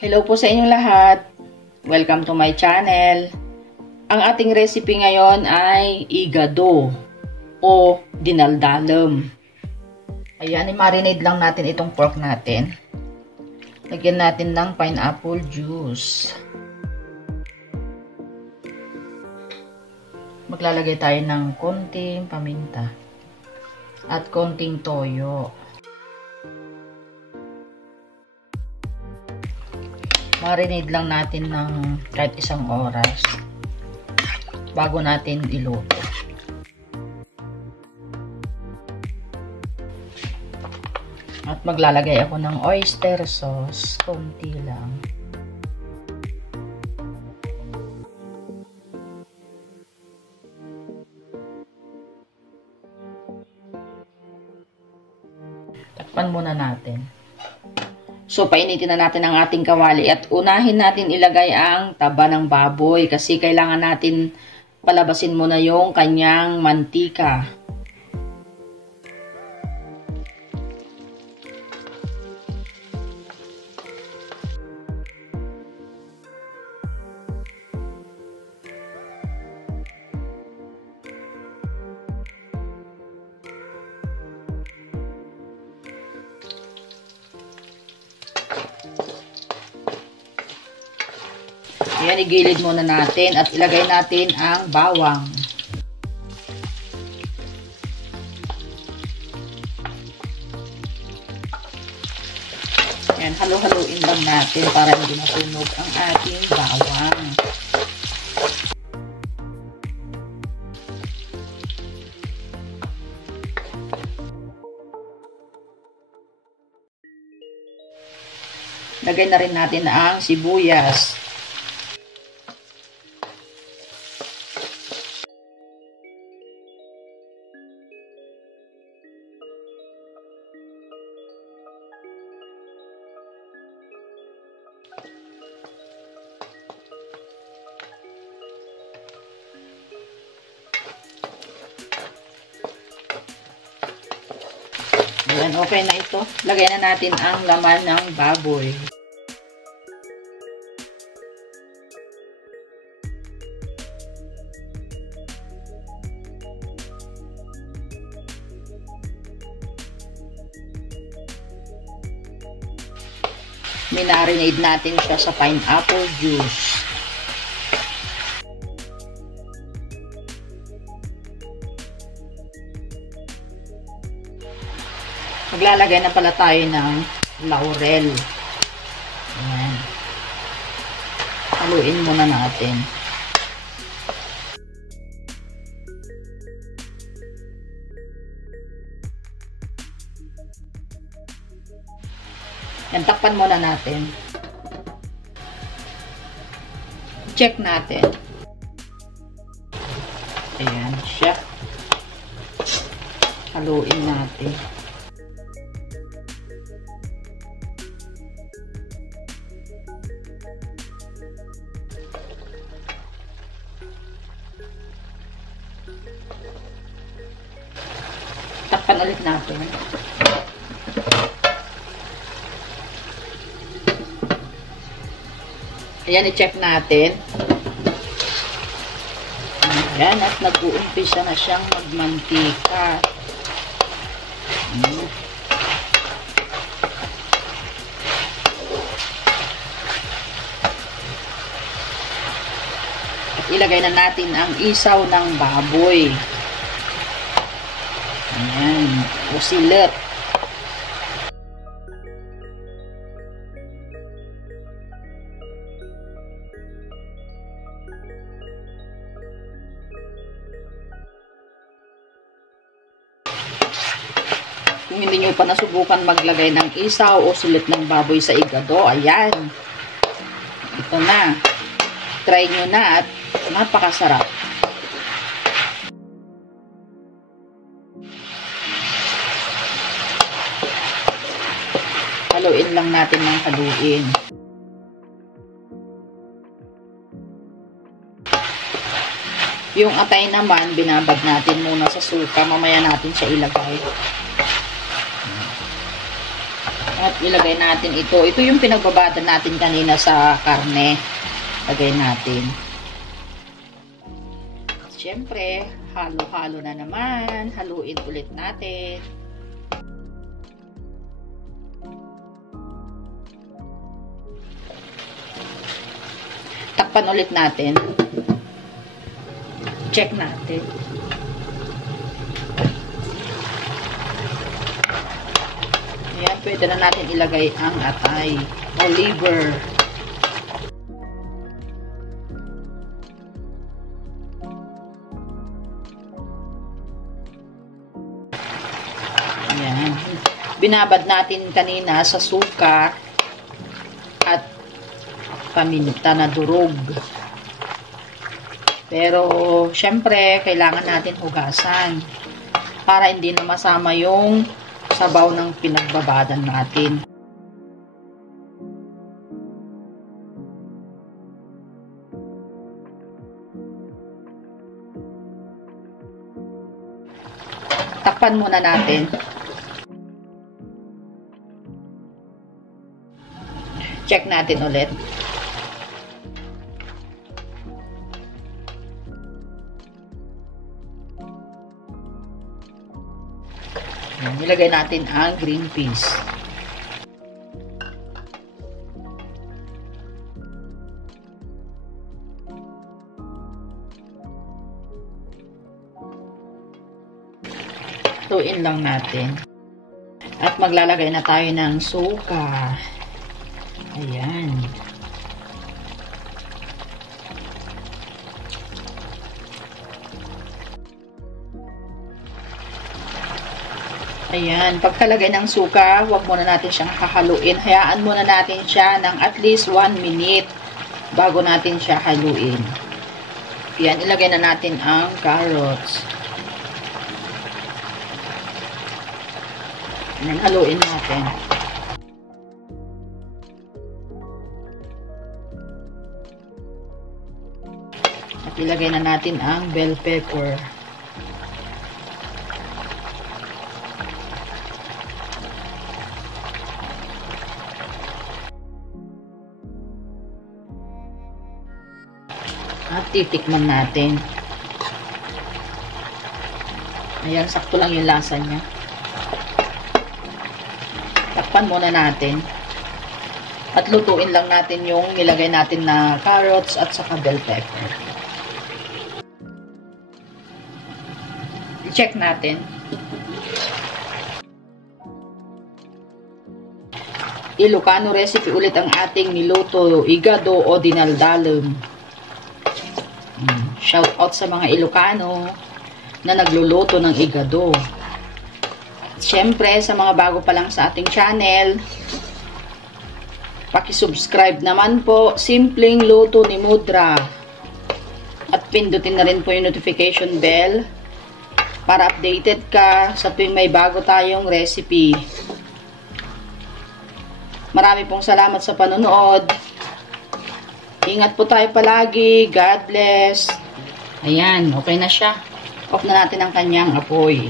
Hello po sa inyong lahat. Welcome to my channel. Ang ating recipe ngayon ay igado o dinaldalam. Ayan, i-marinate lang natin itong pork natin. Lagyan natin ng pineapple juice. Maglalagay tayo ng konting paminta at konting toyo. Marinate lang natin ng kahit 1 oras bago natin iluto. At maglalagay ako ng oyster sauce, konti lang. Takpan muna natin. So, painitin na natin ang ating kawali at unahin natin ilagay ang taba ng baboy kasi kailangan natin palabasin muna yung kanyang mantika. Ayan, igilid muna natin at ilagay natin ang bawang. Ayan, halo-haloin lang natin para hindi masunog ang ating bawang. Lagay na rin natin ang sibuyas. Ayan, okay na ito. Lagay na natin ang laman ng baboy. Minarinade natin siya sa pineapple juice. Maglalagay na pala tayo ng laurel. Ayan. Haluin muna natin. Yan, takpan muna natin. Check natin. Ayan siya. Haluin natin. Takpan ulit natin. Ayan, i-check natin. Ayan, at nag-uumpisa na siyang magmantika. At ilagay na natin ang isaw ng baboy. Ayan, usilet. Kung hindi nyo pa nasubukan maglagay ng isaw o sulit ng baboy sa igado, ayan. Ito na. Try nyo na at napakasarap. Haluin lang natin ng haluin. Yung atay naman, binabad natin muna sa suka. Mamaya natin siya ilagay. At ilagay natin ito. Ito yung pinagbabada natin kanina sa karne. Lagay natin. Siyempre, halo-halo na naman. Haluin ulit natin. Takpan ulit natin. Check natin. Ayan, pwede na natin ilagay ang atay o liver. Ayan. Binabad natin kanina sa suka at paminta na durog. Pero, syempre, kailangan natin hugasan para hindi na masama yung sabaw ng pinagbabadan natin. Takpan muna natin. Check natin ulit. Nilagay natin ang green peas. Lutuin lang natin. At maglalagay na tayo ng suka. Ayan. Ayan, pagkalagay ng suka, huwag muna natin siyang hahaluin. Hayaan muna natin siya ng at least 1 minute bago natin siya haluin. Ayan, ilagay na natin ang carrots. Ayan, haluin natin. At ilagay na natin ang bell pepper. At titikman natin. Ayan, sakto lang yung lasa niya. Takpan muna natin. At lutuin lang natin yung nilagay natin na carrots at saka bell pepper. I-check natin. Ilocano recipe ulit ang ating niluto, igado o dinaldalem. Shout out sa mga Ilocano na nagluluto ng igado. Siyempre, sa mga bago pa lang sa ating channel, paki-subscribe naman po, Simpleng Luto ni Mudra. At pindutin na rin po yung notification bell para updated ka sa tuwing may bago tayong recipe. Marami pong salamat sa panonood. Ingat po tayo palagi. God bless. Ayan, okay na siya. Off na natin ang kanyang apoy.